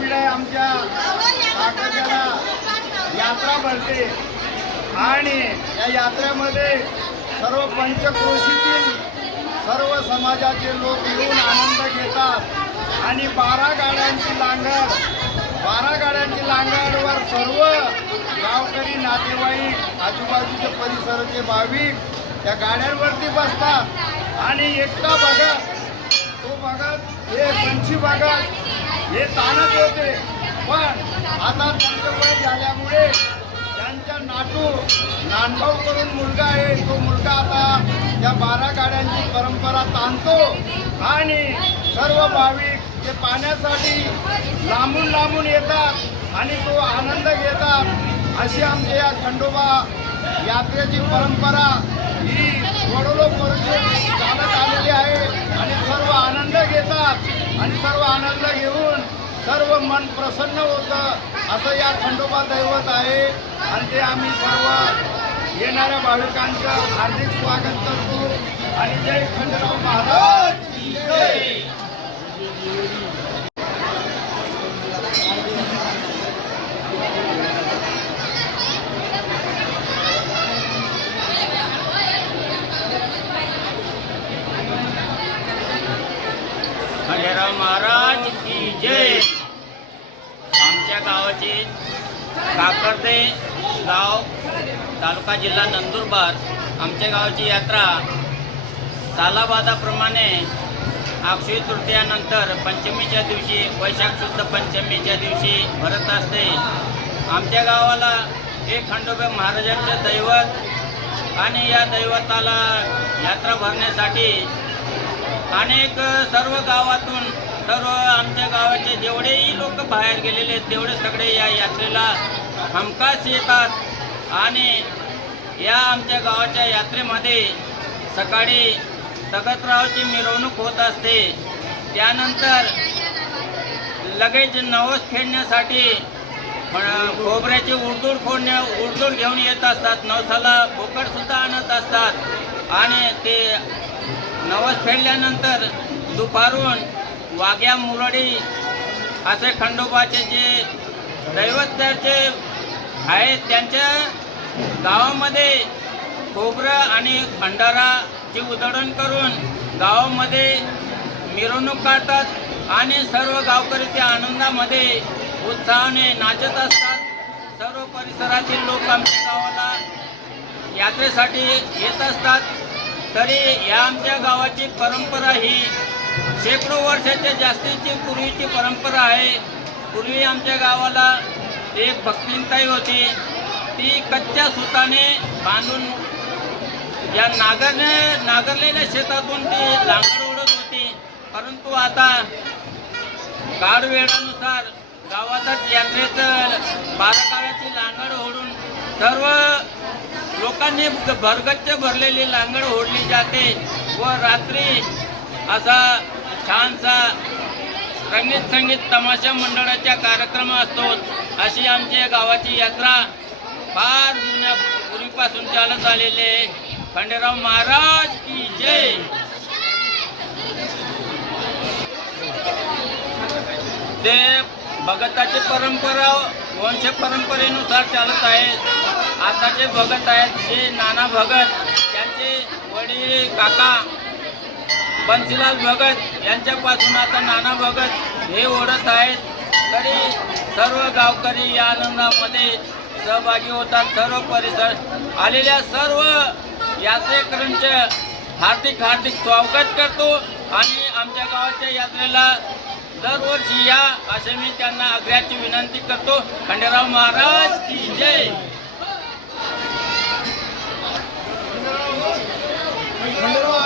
पिढ्या आमच्या काकाच्याला यात्रा भरते आणि या यात्रेमध्ये सर्व पंचक्रोशीतील सर्व समाजाचे लोक येऊन आनंद घेतात आणि 12 गाड्यांची लांगडवर सर्व गावकरी नातेवाईक आजूबाजूचे परिसराचे भाविक त्या गाड्यांवरती बसतात आणि एकटा भगत तो भगत हे पंछी भगत हे ताणत होते, पण आता त्यांचं वय झाल्यामुळे त्यांच्या नानभाऊ करून मुलगा आहे, तो मुलगा आता या 12 गाड्यांची परंपरा ताणतो आणि सर्व भाविक ते पाण्यासाठी लांबून येतात आणि तो आनंद घेतात। अशी आमच्या या खंडोबा यात्रेची परंपरा ही वडोलोपर्यंत चालत आलेली आहे आणि सर्व आनंद घेतात आणि सर्व आनंद घेऊन सर्व मन प्रसन्न होतं असं या खंडोबा दैवत आहे आणि ते आम्ही सर्व येणाऱ्या भाविकांचं हार्दिक स्वागत करतो आणि जय खंडराव महाराज की जय। खंडेराव महाराज की जय। आमच्या गावाची काकर्दे गाव तालुका जिल्हा नंदुरबार आमच्या गावाची यात्रा सालाबादाप्रमाणे अक्षय तृतीयानंतर पंचमीच्या दिवशी वैशाख शुद्ध पंचमीच्या दिवशी भरत असते। आमच्या गावाला हे खंडोबा महाराजांचे दैवत आणि या दैवताला यात्रा भरण्यासाठी अनेक सर्व गावातून सर्व आमच्या गावाचे जेवढेही लोक बाहेर गेलेले आहेत तेवढे सगळे या यात्रेला हमखास येतात आणि या आमच्या गावाच्या यात्रेमध्ये सकाळी तगतरावची मिरवणूक होत असते, त्यानंतर लगेच नवस खेळण्यासाठी खोबऱ्याची उडदूड घेऊन येत असतात, नवसाला बोकडसुद्धा आणत असतात आणि ते नवस फेडल्यानंतर दुपारून वाघ्या मुरडी असे खंडोबाचे जे दैवताचे आहेत त्यांच्या गावामध्ये खोबरं आणि भंडाराची उधळण करून गावामध्ये मिरवणूक काढतात आणि सर्व गावकरी त्या आनंदामध्ये उत्साहाने नाचत असतात। सर्व परिसरातील लोक आमच्या गावाला यात्रेसाठी येत असतात। तरी या आमच्या गावाची परंपरा ही शेकडो वर्षाच्या जास्तीची पूर्वीची परंपरा आहे। पूर्वी आमच्या गावाला एक भक्तिनताई होती, ती कच्च्या सुताने बांधून या नांगरलेल्या शेतातून ती लांगड ओढत होती, परंतु आता काळवेळानुसार गावातच यात्रेत 12 गाड्याची लांगड ओढून सर्व लोकांनी भरगच्च भरलेली लांगड ओढली जाते व रात्री असा छानसा रंगीत संगीत तमाशा मंडळाचा कार्यक्रम असतो। अशी आमच्या गावाची यात्रा फार जुन्या पूर्वीपासून चालत आलेली आहे। खंडेराव महाराज की जय। ते भगताची परंपरा वंश परंपरेनुसार चालत आहे। आताचे भगत आहेत जे नाना भगत, त्यांचे वडील काका बन्सीलाल भगत यांच्यापासून आता नाना भगत हे ओढत आहेत। तरी सर्व गावकरी या आनंदामध्ये सहभागी होतात। सर्व परिसर आलेल्या सर्व यात्रेकरूंचे हार्दिक स्वागत करतो आणि आमच्या गावाच्या यात्रेला दरवर्षी या असे मी त्यांना आग्रहाची विनंती करतो। खंडेराव महाराज की जय। खंडेराव